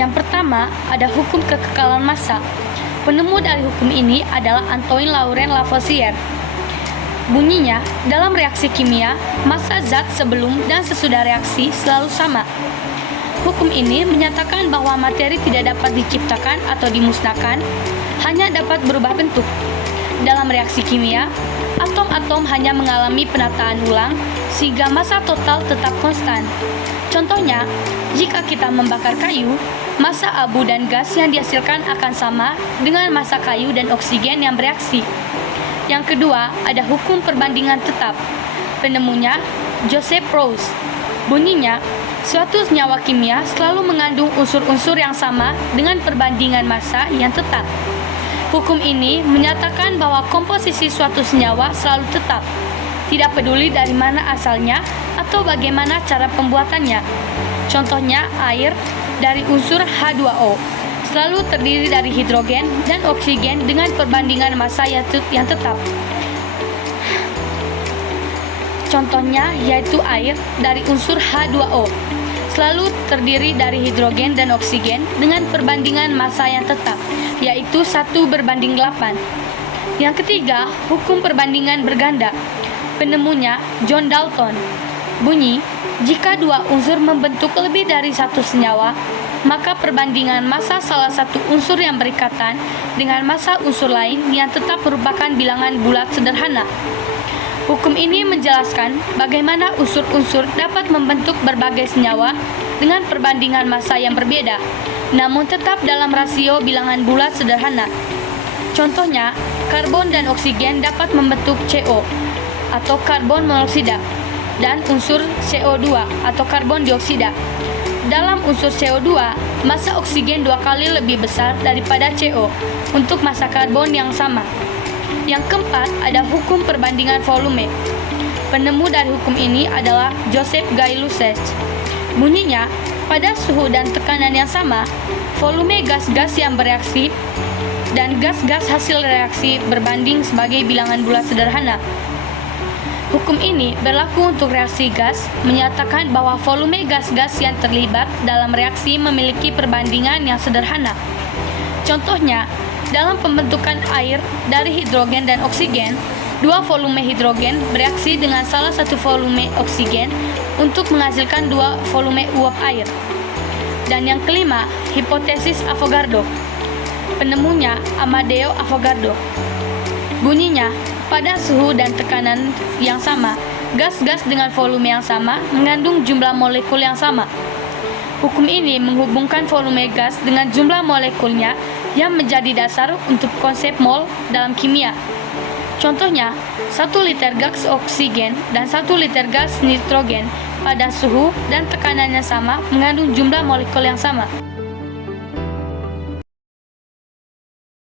Yang pertama, ada hukum kekekalan massa. Penemu dari hukum ini adalah Antoine Laurent Lavoisier. Bunyinya, dalam reaksi kimia, massa zat sebelum dan sesudah reaksi selalu sama. Hukum ini menyatakan bahwa materi tidak dapat diciptakan atau dimusnahkan, hanya dapat berubah bentuk. Dalam reaksi kimia, atom-atom hanya mengalami penataan ulang sehingga massa total tetap konstan. Contohnya, jika kita membakar kayu, massa abu dan gas yang dihasilkan akan sama dengan massa kayu dan oksigen yang bereaksi. Yang kedua, ada hukum perbandingan tetap. Penemunya Joseph Proust. Bunyinya, suatu senyawa kimia selalu mengandung unsur-unsur yang sama dengan perbandingan massa yang tetap. Hukum ini menyatakan bahwa komposisi suatu senyawa selalu tetap, tidak peduli dari mana asalnya atau bagaimana cara pembuatannya. Contohnya, air dari unsur H2O selalu terdiri dari hidrogen dan oksigen dengan perbandingan massa yang tetap. Contohnya yaitu air dari unsur H2O selalu terdiri dari hidrogen dan oksigen dengan perbandingan massa yang tetap, yaitu 1:8. Yang ketiga, hukum perbandingan berganda. Penemunya John Dalton. Bunyi, jika dua unsur membentuk lebih dari satu senyawa, maka perbandingan massa salah satu unsur yang berikatan dengan massa unsur lain yang tetap merupakan bilangan bulat sederhana. Hukum ini menjelaskan bagaimana unsur-unsur dapat membentuk berbagai senyawa dengan perbandingan massa yang berbeda, namun tetap dalam rasio bilangan bulat sederhana. Contohnya, karbon dan oksigen dapat membentuk CO atau karbon monoksida dan unsur CO2 atau karbon dioksida. Dalam unsur CO2, massa oksigen 2 kali lebih besar daripada CO untuk massa karbon yang sama. Yang keempat, ada hukum perbandingan volume. Penemu dari hukum ini adalah Joseph Gay-Lussac. Bunyinya, pada suhu dan tekanan yang sama, volume gas-gas yang bereaksi dan gas-gas hasil reaksi berbanding sebagai bilangan bulat sederhana. Hukum ini berlaku untuk reaksi gas, menyatakan bahwa volume gas-gas yang terlibat dalam reaksi memiliki perbandingan yang sederhana. Contohnya, dalam pembentukan air dari hidrogen dan oksigen, dua volume hidrogen bereaksi dengan salah satu volume oksigen untuk menghasilkan dua volume uap air. Dan yang kelima, hipotesis Avogadro. Penemunya Amadeo Avogadro. Bunyinya, pada suhu dan tekanan yang sama, gas-gas dengan volume yang sama mengandung jumlah molekul yang sama. Hukum ini menghubungkan volume gas dengan jumlah molekulnya yang menjadi dasar untuk konsep mol dalam kimia. Contohnya, 1 liter gas oksigen dan 1 liter gas nitrogen pada suhu dan tekanan yang sama mengandung jumlah molekul yang sama.